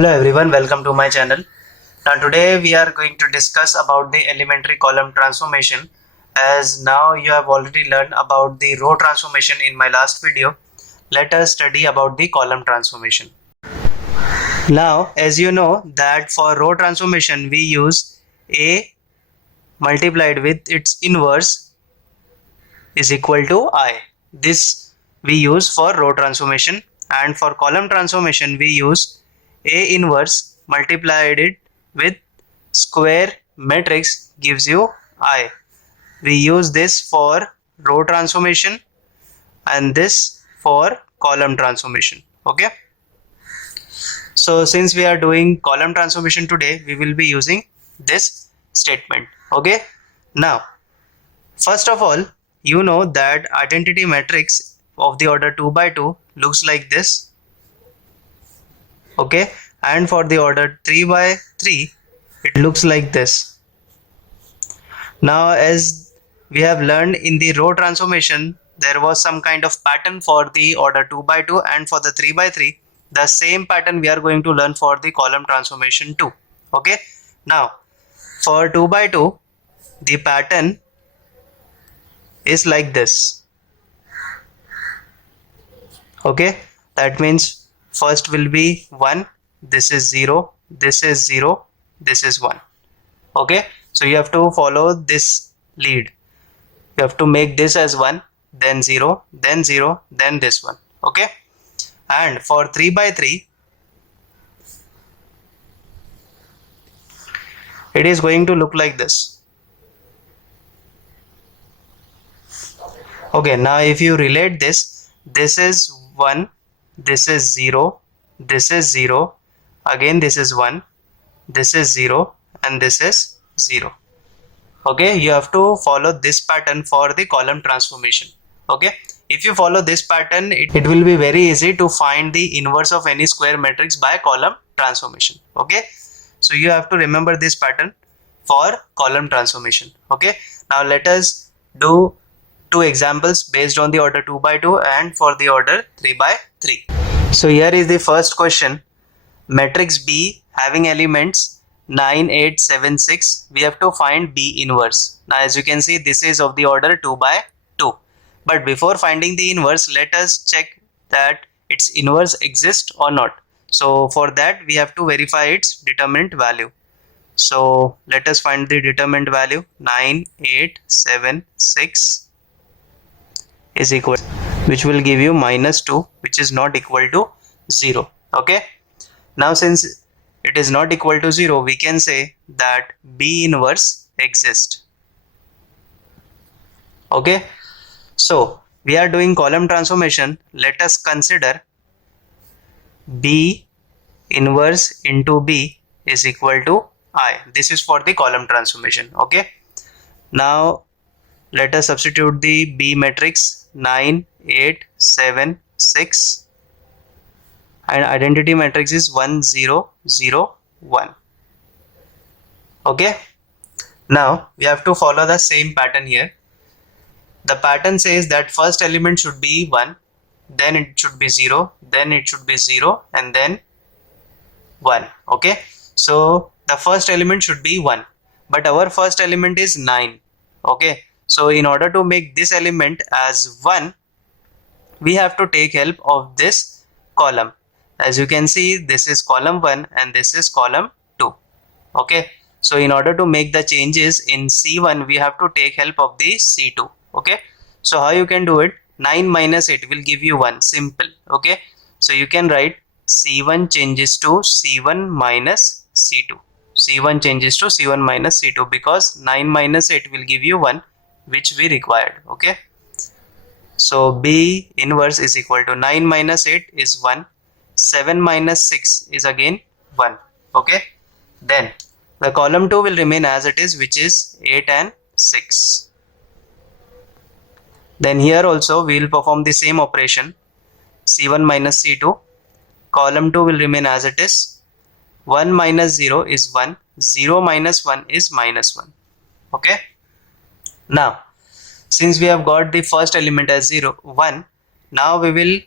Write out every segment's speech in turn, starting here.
Hello everyone, welcome to my channel. Now today we are going to discuss about the elementary column transformation. As now you have already learned about the row transformation in my last video, let us study about the column transformation. Now as you know that for row transformation we use A multiplied with its inverse is equal to I. This we use for row transformation, and for column transformation we use A inverse multiplied it with square matrix gives you I. We use this for row transformation and this for column transformation. Okay. So since we are doing column transformation today, we will be using this statement. Okay. Now, first of all, you know that identity matrix of the order 2 by 2 looks like this. Okay. And for the order 3 by 3, it looks like this. Now, as we have learned in the row transformation, there was some kind of pattern for the order 2 by 2 and for the 3 by 3. The same pattern we are going to learn for the column transformation too. Okay. Now, for 2 by 2, the pattern is like this. Okay. That means first will be 1, this is 0, this is 0, this is 1. Okay. So you have to follow this lead. You have to make this as 1, then 0, then 0, then this one. Okay. And for 3 by 3, it is going to look like this. Okay. Now if you relate this, this is 1, this is 0, this is 0, again this is 1, this is 0, and this is 0. Okay, you have to follow this pattern for the column transformation. Okay, if you follow this pattern, it will be very easy to find the inverse of any square matrix by column transformation. Okay, so you have to remember this pattern for column transformation. Okay, now let us do two examples based on the order 2 by 2 and for the order 3 by 3. So here is the first question. Matrix B having elements 9, 8, 7, 6, we have to find B inverse. Now as you can see, this is of the order 2 by 2. But before finding the inverse, let us check that its inverse exists or not. So for that we have to verify its determinant value. So let us find the determinant value. 9, 8, 7, 6 is equal, which will give you -2, which is not equal to 0. Okay. Now since it is not equal to 0, we can say that B inverse exists. Okay. So we are doing column transformation. Let us consider B inverse into B is equal to I. This is for the column transformation. Okay. Now let us substitute the B matrix 9, 8, 7, 6. And identity matrix is 1, 0, 0, 1. Okay. Now we have to follow the same pattern here. The pattern says that first element should be 1, then it should be 0, then it should be 0, and then 1. Okay. So the first element should be 1, but our first element is 9. Okay. So in order to make this element as 1, we have to take help of this column. As you can see, this is column 1 and this is column 2. Okay. So in order to make the changes in C1, we have to take help of the C2. Okay. So how you can do it? 9 minus 8 will give you 1. Simple. Okay. So you can write C1 changes to C1 minus C2. C1 changes to C1 minus C2 because 9 minus 8 will give you 1, which we required. Okay. So B inverse is equal to 9 minus 8 is 1. 7 minus 6 is again 1. Okay. Then the column 2 will remain as it is, which is 8 and 6. Then here also we will perform the same operation. C1 minus C2. Column 2 will remain as it is. 1 minus 0 is 1. 0 minus 1 is -1. Okay. Now since we have got the first element as 0, 1, now we will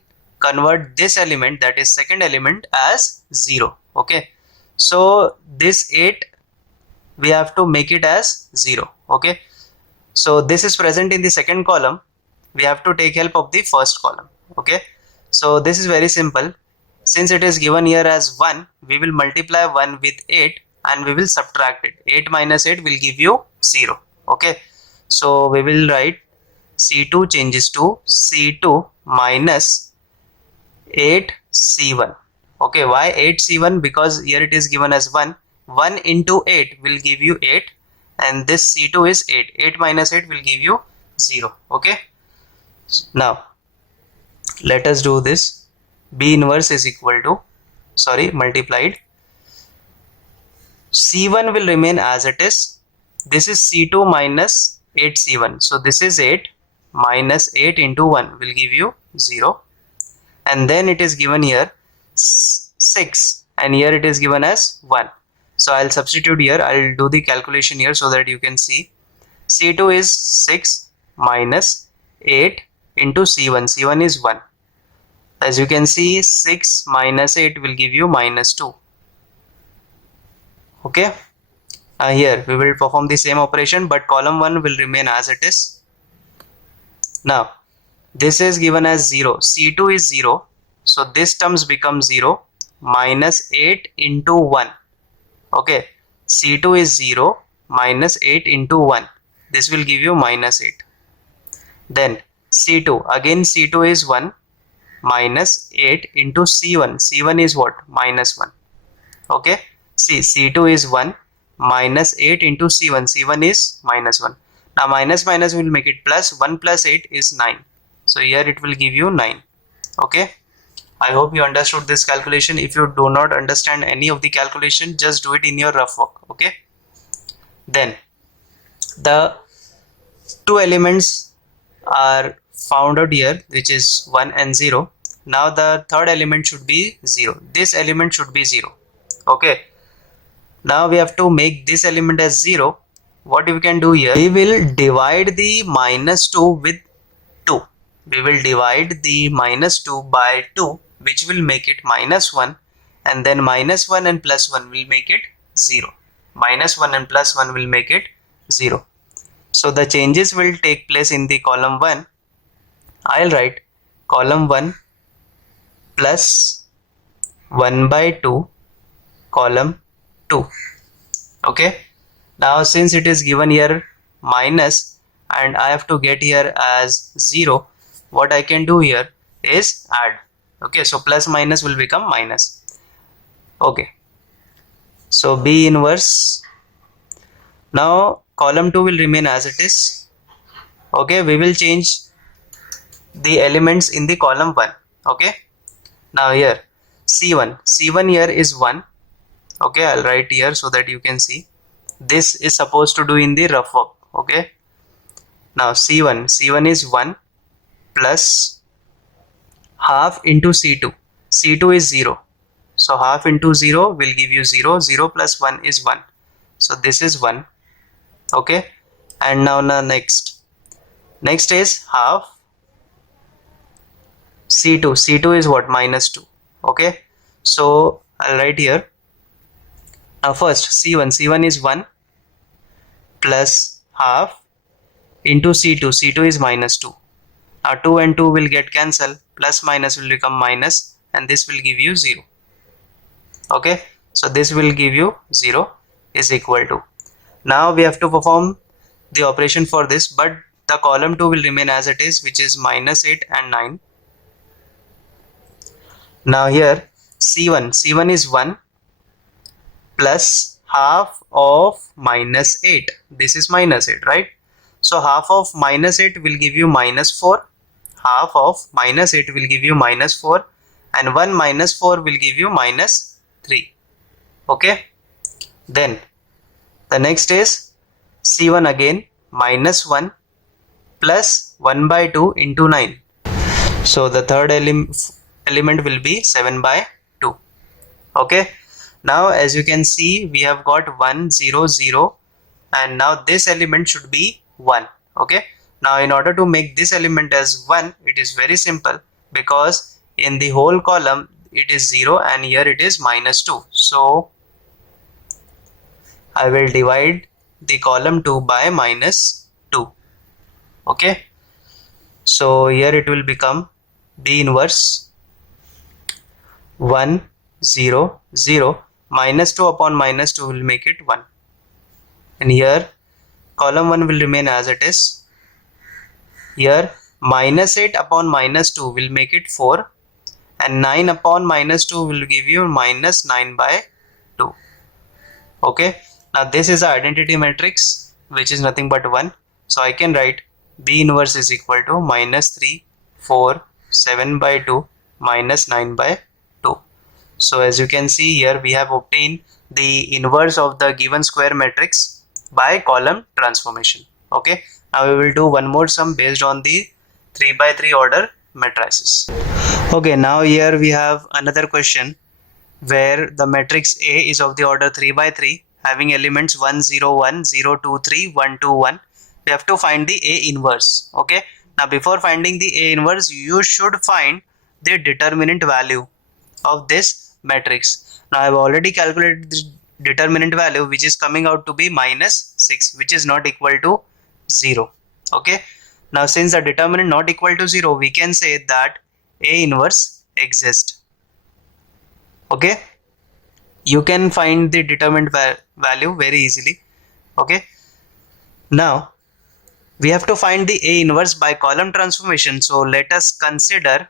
convert this element, that is second element, as 0. Okay, so this 8 we have to make it as 0. Okay, so this is present in the second column, we have to take help of the first column. Okay, so this is very simple. Since it is given here as 1, we will multiply 1 with 8 and we will subtract it. 8 minus 8 will give you 0. Okay, so we will write C2 changes to C2 minus 8C1. Okay, why 8C1? Because here it is given as 1. 1 into 8 will give you 8, and this C2 is 8. 8 minus 8 will give you 0. Okay, now let us do this. B inverse is equal to, multiplied. C1 will remain as it is. This is C2 minus 8C1. So this is 8 minus 8 into 1 will give you 0. And then it is given here 6, and here it is given as 1. So I'll substitute here. I'll do the calculation here so that you can see. C2 is 6 minus 8 into C1. C1 is 1. As you can see, 6 minus 8 will give you minus 2. Okay, here we will perform the same operation, but column 1 will remain as it is. Now this is given as 0. C2 is 0, so this terms become 0. Minus 8 into 1. Okay, C2 is 0 minus 8 into 1. This will give you minus 8. Then C2, again C2 is 1 minus 8 into C1. C1 is what? Minus 1. Okay, see, C2 is 1 minus 8 into C1. C1 is minus 1. Now minus minus will make it plus. 1 plus 8 is 9. So here it will give you 9. Okay, I hope you understood this calculation. If you do not understand any of the calculation, just do it in your rough work. Okay, then the two elements are found out here, which is 1 and 0. Now the third element should be 0. This element should be 0. Okay, now we have to make this element as 0. What we can do here, we will divide the minus 2 with 2. We will divide the minus 2 by 2, which will make it minus 1, and then minus 1 and plus 1 will make it 0. Minus 1 and plus 1 will make it 0. So the changes will take place in the column 1. I'll write column 1 plus 1 by 2 column 2. Okay, now since it is given here minus and I have to get here as 0, what I can do here is add. Okay, so plus minus will become minus. Okay, so B inverse. Now column 2 will remain as it is. Okay, we will change the elements in the column 1. Okay, now here C1 here is 1. Okay, I'll write here so that you can see. This is supposed to do in the rough work. Okay, now C1 is 1 plus half into C2. C2 is 0, so half into 0 will give you 0. 0 plus 1 is 1, so this is 1. Okay, and now next is half C2. C2 is what? Minus 2. Okay, so I'll write here. Now first C1 is 1 plus half into C2. C2 is minus 2. Now 2 and 2 will get cancelled, plus minus will become minus, and this will give you 0. Okay, so this will give you 0 is equal to. Now we have to perform the operation for this, but the column 2 will remain as it is, which is minus 8 and 9. Now here C1 is 1 plus half of minus 8. This is minus 8, right? So half of minus 8 will give you minus 4. Half of minus 8 will give you minus 4, and 1 minus 4 will give you minus 3. Okay, then the next is C1 again, minus 1 plus 1 by 2 into 9. So the third element will be 7 by 2. Okay, now as you can see, we have got 1 0 0, and now this element should be 1. Okay, now in order to make this element as 1, it is very simple, because in the whole column it is 0 and here it is -2. So I will divide the column 2 by -2. Okay, so here it will become B inverse 1 0 0. -2 upon -2 will make it 1, and here column 1 will remain as it is. Here -8 upon -2 will make it 4, and 9 upon -2 will give you -9 by 2. Okay, now this is the identity matrix which is nothing but 1. So I can write B inverse is equal to -3 4 7 by 2 -9 by 2. So as you can see here, we have obtained the inverse of the given square matrix by column transformation. Okay, now we will do one more sum based on the 3 by 3 order matrices. Okay, now here we have another question where the matrix A is of the order 3 by 3 having elements 1 0 1 0 2 3 1 2 1. We have to find the A inverse. Okay, now before finding the A inverse, you should find the determinant value of this matrix. Now I have already calculated the determinant value, which is coming out to be -6, which is not equal to 0. Okay, now since the determinant not equal to 0, we can say that A inverse exists. Okay, you can find the determinant value very easily. Okay, now we have to find the A inverse by column transformation. So let us consider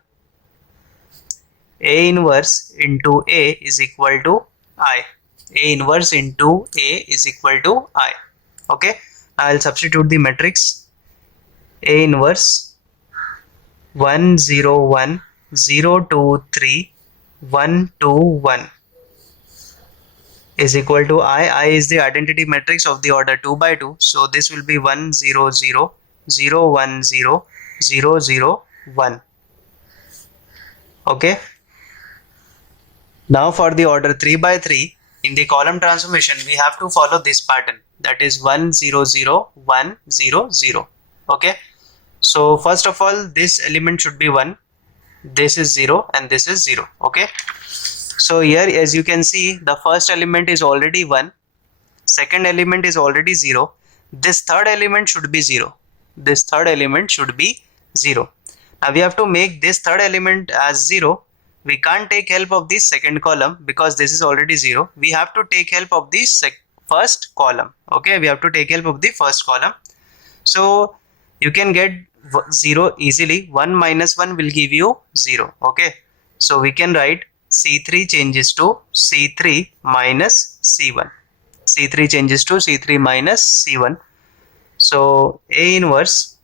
A inverse into A is equal to I. A inverse into A is equal to I. Okay, now I'll substitute the matrix. A inverse 1 0 1 0 2 3 1 2 1 is equal to I. I is the identity matrix of the order 2 by 2. So this will be 1 0 0 0 1 0 0 0 1. Okay, now for the order 3 by 3 in the column transformation, we have to follow this pattern, that is 1 0 0 1 0 0. Okay, so first of all, this element should be 1, this is 0 and this is 0. Okay, so here as you can see, the first element is already 1, second element is already 0, this third element should be 0, this third element should be 0. Now we have to make this third element as 0. We can't take help of this second column because this is already 0. We have to take help of the first column. Okay, we have to take help of the first column. So you can get 0 easily. 1 minus 1 will give you 0. Okay, so we can write C3 changes to C3 minus C1. C3 changes to C3 minus C1. So A inverse,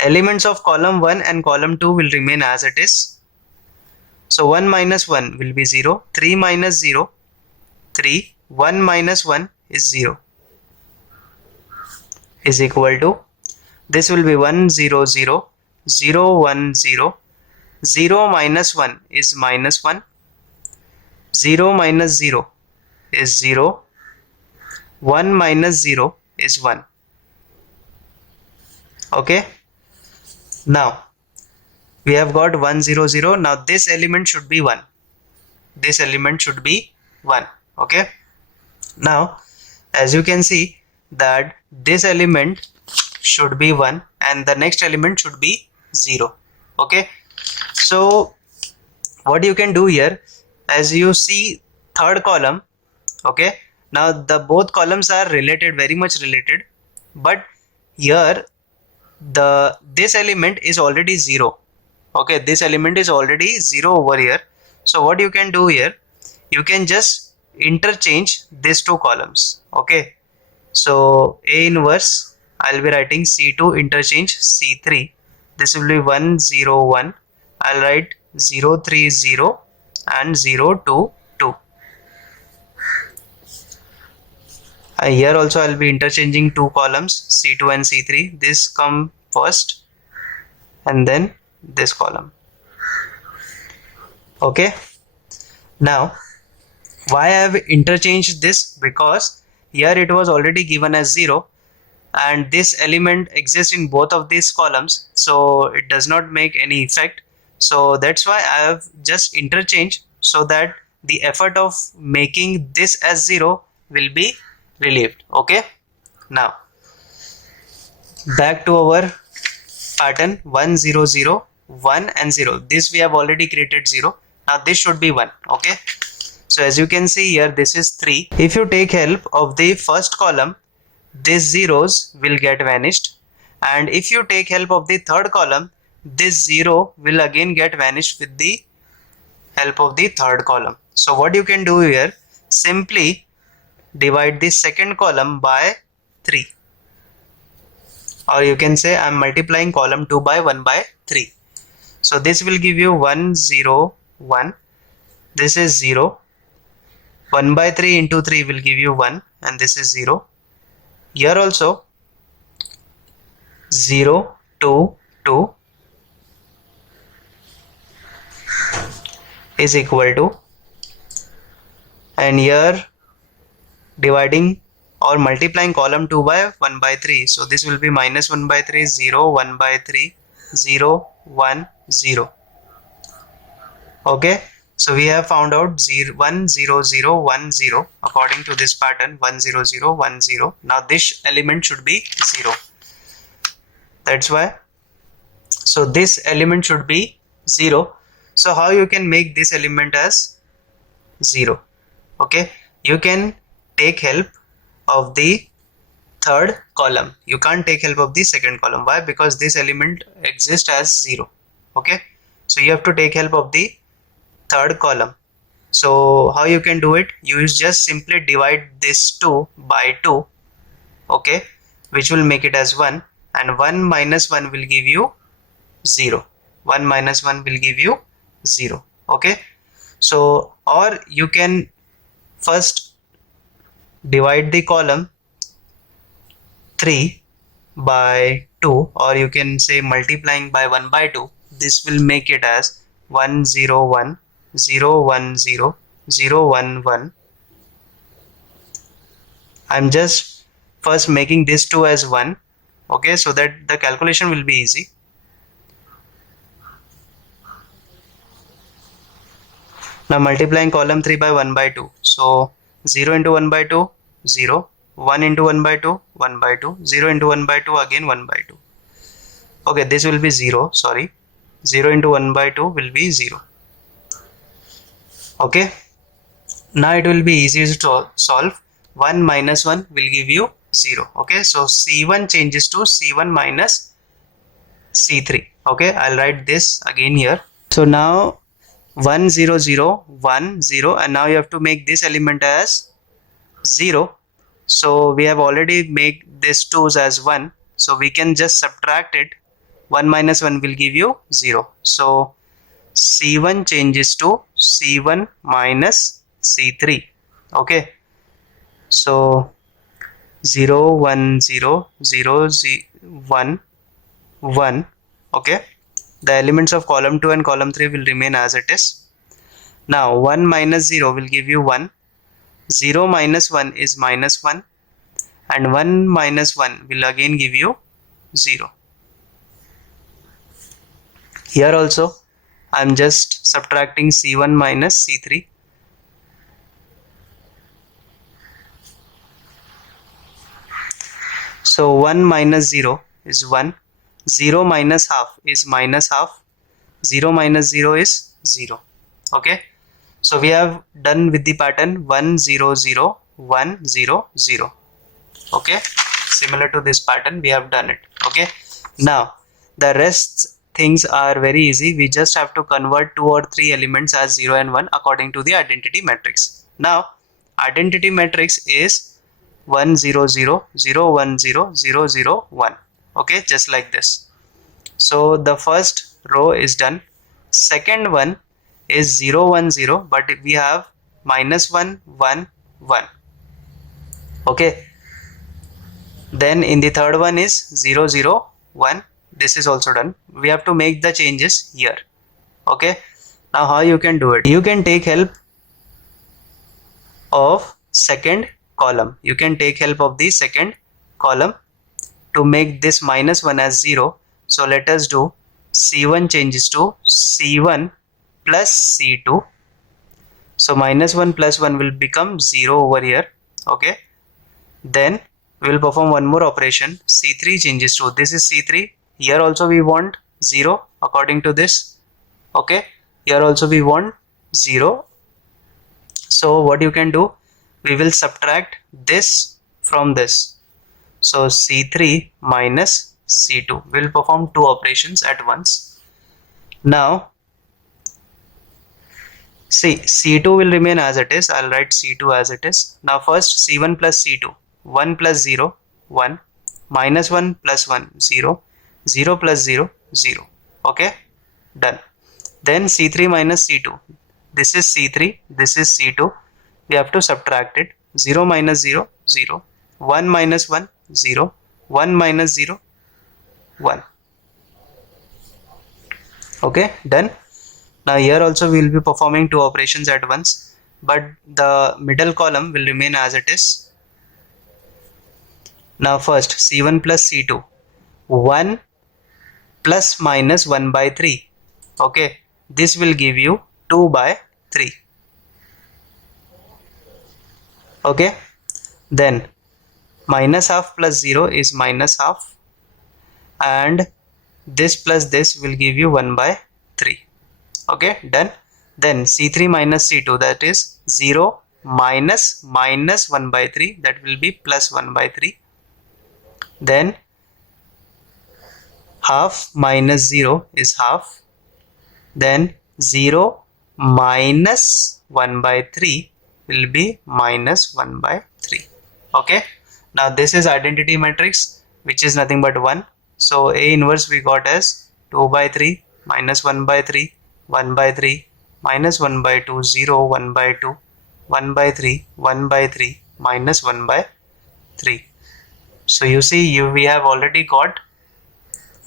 elements of column 1 and column 2 will remain as it is. So 1 minus 1 will be 0, 3 minus 0, 3, 1 minus 1 is 0, is equal to, this will be 1 0 0, 0 1 0, 0 minus 1 is minus 1, 0 minus 0 is 0, 1 minus 0 is 1. Okay, now we have got 1 0 0. Now this element should be 1, this element should be 1. Okay, now as you can see that this element should be 1 and the next element should be 0. Okay, so what you can do here, as you see third column, okay, now the both columns are related, very much related, but here this element is already 0. Okay, this element is already 0 over here. So what you can do here, you can just interchange these two columns. Okay, so A inverse, I'll be writing C2 interchange C3. This will be 1 0 1. I'll write 0 3 0 and 0 2 2. Here also I'll be interchanging two columns, C2 and C3. This come first and then this column. Okay, now why I have interchanged this, because here it was already given as 0 and this element exists in both of these columns, so it does not make any effect. So that's why I have just interchanged, so that the effort of making this as 0 will be relieved. Okay, now back to our pattern 1 0 0 1 and 0. This we have already created 0. Now this should be 1. Okay, so as you can see here, this is 3. If you take help of the first column, these zeros will get vanished, and if you take help of the third column, this 0 will again get vanished with the help of the third column. So what you can do here, simply divide the second column by 3, or you can say I'm multiplying column 2 by 1 by 3. So this will give you 1 0 1. This is 0. 1 by 3 into 3 will give you 1, and this is 0. Here also 0 2 2 is equal to, and here dividing or multiplying column 2 by 1 by 3, so this will be minus 1 by 3, 0 1 by 3, 0 1 0. Okay, so we have found out 0 1 0 0 1 0 according to this pattern 1 0 0 1 0. Now this element should be 0. That's why, so this element should be 0. So how you can make this element as 0? Okay, you can take help of the third column. You can't take help of the second column. Why? Because this element exists as 0. Okay, so you have to take help of the third column. So how you can do it? You just simply divide this 2 by 2. Okay, which will make it as 1, and 1 minus 1 will give you 0. 1 minus 1 will give you 0. Okay, so or you can first divide the column 3 by 2, or you can say multiplying by 1 by 2. This will make it as 1 0 1 0 1 0 0 1 1. I'm just first making this 2 as 1. Okay, so that the calculation will be easy. Now multiplying column 3 by 1 by 2. So 0 into 1 by 2, 0. 1 into 1 by 2, 1 by 2. 0 into 1 by 2, again 1 by 2. Okay, this will be 0. Sorry. 0 into 1 by 2 will be 0. Okay. Now it will be easy to solve. 1 minus 1 will give you 0. Okay, so C1 changes to C1 minus C3. Okay, I'll write this again here. So now 1 0 0 1 0, and now you have to make this element as 0. So we have already made this 2's as 1, so we can just subtract it. 1 minus 1 will give you 0. So C1 changes to C1 minus C3. Okay, so 0 1 0 0 1 1. Okay, the elements of column 2 and column 3 will remain as it is. Now 1 minus 0 will give you 1. 0 minus 1 is minus 1, and 1 minus 1 will again give you 0. Here also I am just subtracting C1 minus C3. So 1 minus 0 is 1. 0 minus half is minus half. 0 minus 0 is 0. Okay, so we have done with the pattern 1 0 0 1 0 0. Okay, similar to this pattern we have done it. Okay, now the rest things are very easy. We just have to convert 2 or 3 elements as 0 and 1 according to the identity matrix. Now identity matrix is 1 0 0 0 1 0 0 0 1. Okay, just like this. So the first row is done. Second one is 0 1 0, but we have minus 1 1 1. Okay, then in the third one is 0 0 1. This is also done. We have to make the changes here. Okay, now how you can do it? You can take help of second column. You can take help of the second column to make this minus 1 as 0. So let us do C1 changes to C1 plus C2. So minus 1 plus 1 will become 0 over here. Okay. Then we will perform one more operation. C3 changes to, this is C3. Here also we want 0 according to this. Okay. Here also we want 0. So what you can do, we will subtract this from this. So C3 minus C2. We will perform two operations at once. Now see, C2 will remain as it is. I'll write C2 as it is. Now first C1 plus C2. 1 plus 0, 1. Minus 1 plus 1, 0. 0 plus 0, 0. Okay, done. Then C3 minus C2. This is C3, this is C2. We have to subtract it. 0 minus 0, 0. 1 minus 1, 0. 1 minus 0, 1. Okay, done. Now here also we will be performing two operations at once, but the middle column will remain as it is. Now first C1 plus C2. 1 plus minus 1 by 3. Okay, this will give you 2 by 3. Okay, then minus half plus 0 is minus half, and this plus this will give you 1 by 3. Okay, done. Then C3 minus C2, that is 0 minus 1 by 3, that will be plus 1 by 3. Then half minus 0 is half. Then 0 minus 1 by 3 will be minus 1 by 3. Okay, now this is identity matrix, which is nothing but 1. So A inverse we got as 2 by 3 minus 1 by 3, 1 by 3 minus 1 by 2, 0, 1 by 2, 1 by 3, 1 by 3 minus 1 by 3. So you see, we have already got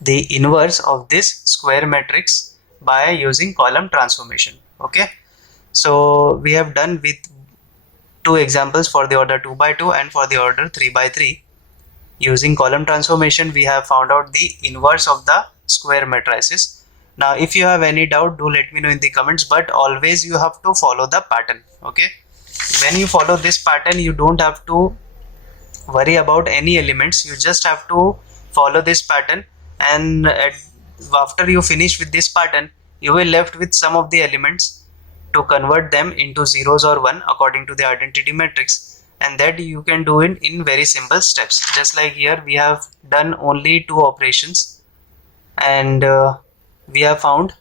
the inverse of this square matrix by using column transformation. Okay, so we have done with two examples for the order 2 by 2 and for the order 3 by 3. Using column transformation, we have found out the inverse of the square matrices. Now if you have any doubt, do let me know in the comments, but always you have to follow the pattern. Okay, when you follow this pattern, you don't have to worry about any elements. You just have to follow this pattern, and after you finish with this pattern, you will left with some of the elements to convert them into zeros or 1 according to the identity matrix, and that you can do it in very simple steps. Just like here we have done only two operations, and we have found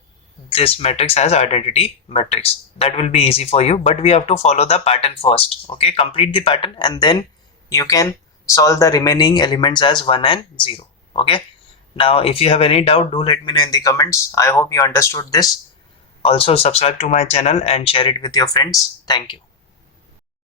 this matrix as identity matrix. That will be easy for you, but we have to follow the pattern first. Okay, complete the pattern and then you can solve the remaining elements as 1 and 0. Okay, now if you have any doubt, do let me know in the comments. I hope you understood this. Also subscribe to my channel and share it with your friends. Thank you.